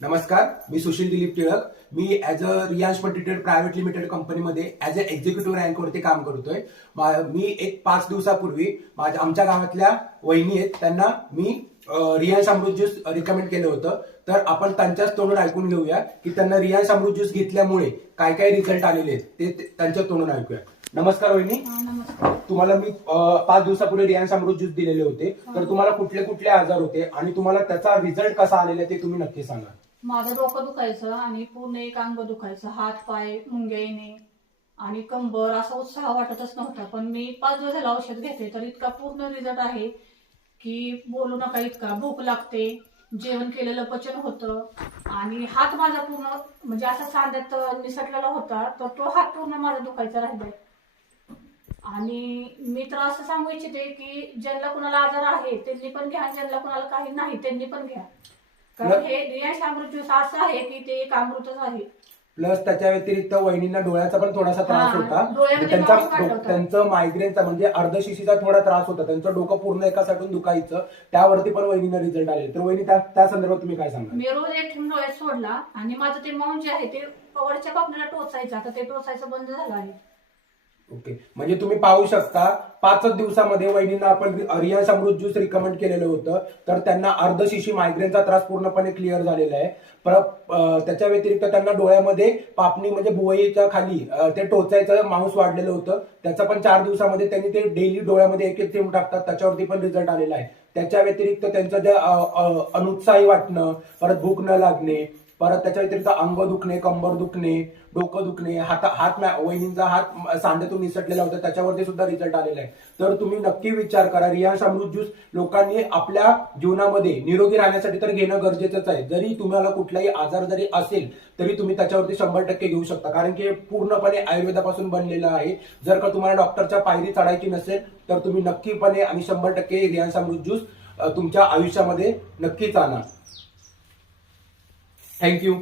नमस्कार, मी सुशील दिलीप टिळक. मी as a Riyansh multitrade private limited कंपनीमध्ये ॲज अ एक्झिक्युटिव्ह रँकवरती काम करतोय. मी एक 5 दिवसापूर्वी आमच्या गावातल्या वहिनी आहेत, त्यांना मी रियांश अमृत ज्यूस रिकमेंड केलं होतं. तर आपण त्यांच्याच तोंडून ऐकून घेऊया की त्यांना रियांश अमृत ज्यूस घेतल्यामुळे काय काय रिझल्ट आलेले आहेत ते त्यांच्या तोंडून ऐकूया. नमस्कार वहिनी. नमस्कार. तुम्हाला मी 5 दिवसापूर्वी रियांश अमृत ज्यूस दिलेले होते. तर तुम्हाला कुठले कुठले आजार होते आणि तुम्हाला त्याचा रिझल्ट कसा आलेला आहे ते तुम्ही नक्की सांगा. माझं डोकं दुखायचं आणि पूर्ण एक अंग दुखायचं, हात पाय मुंग्या येणे आणि कंबर, असा उत्साह वाटतच नव्हता. पण मी 5 दिवस झालं औषध घेते तर इतका पूर्ण रिझल्ट आहे की बोलू नका इतका. भूक लागते, जेवण केलेलं पचन होतं आणि हात माझा पूर्ण म्हणजे असा सांध्यात निसटलेला होता तर तो हात पूर्ण माझा दुखायचा राहिलाय. आणि मी तर असं सांगू इच्छिते की ज्यांना कुणाला आजार आहे त्यांनी पण घ्या, ज्यांना कुणाला काही नाही त्यांनी पण घ्या. कारण हे रियांश अमृत ज्यूस असं आहे की ते एक अमृतच आहे. प्लस त्याच्या व्यतिरिक्त वहिनींना डोळ्याचा पण थोडासा त्रास होता. डोळ्यामध्ये मांस वाढला होता. त्यांचं मायग्रेनचा म्हणजे अर्धशिशीचा थोडा त्रास होता. त्यांचं डोकं पूर्ण एका साईडून दुखायचं, त्यावरती पण वहिनींना रिझल्ट आले. तर वहिनी त्या संदर्भात तुम्ही काय सांगा? मी रोज एक थेंब डोळ्यात सोडला आणि माझं ते मौन जे आहे ते वरच्या पापणीला टोचायचं, आता ते टोचायचं बंद झालं आहे. ओके, म्हणजे तुम्ही पाहू शकता 5 दिवसामध्ये वहिनींना आपण रियांश अमृत ज्यूस रिकमेंड केलेलं होतं. तर त्यांना अर्धशिशी मायग्रेनचा त्रास पूर्णपणे क्लिअर झालेला आहे. त्याच्या व्यतिरिक्त त्यांना डोळ्यामध्ये पापणी म्हणजे भुवईच्या खाली ते टोचायचं मांस वाढलेलं होतं. त्याचं पण 4 दिवसामध्ये त्यांनी ते डेली डोळ्यामध्ये एक थेंब टाकतात, त्याच्यावरती पण रिझल्ट आलेला आहे. त्याच्या व्यतिरिक्त त्यांचं जे अनुत्साही वाटणं, परत भूक न लागणे, परत त्याच्या व्यतिरिक्त अंग दुखणे, कंबर दुखणे, डोकं दुखणे, वहिनींचा हात सांध्यातून निसटलेला होता, त्याच्यावरती सुद्धा रिझल्ट आलेला आहे. तर तुम्ही नक्की विचार करा. रियांश अमृत ज्यूस लोकांनी आपल्या जीवनामध्ये निरोगी राहण्यासाठी तर घेणं गरजेचंच आहे. जरी तुम्हाला कुठलाही आजार जरी असेल तरी तुम्ही त्याच्यावरती 100% घेऊ शकता, कारण की पूर्णपणे आयुर्वेदापासून बनलेलं आहे. जर का तुम्हाला डॉक्टरच्या पायरी चढायची नसेल तर तुम्ही नक्कीपणे आणि 100% रियांश अमृत ज्यूस तुमच्या आयुष्यामध्ये नक्कीच आणा. थँक्यू.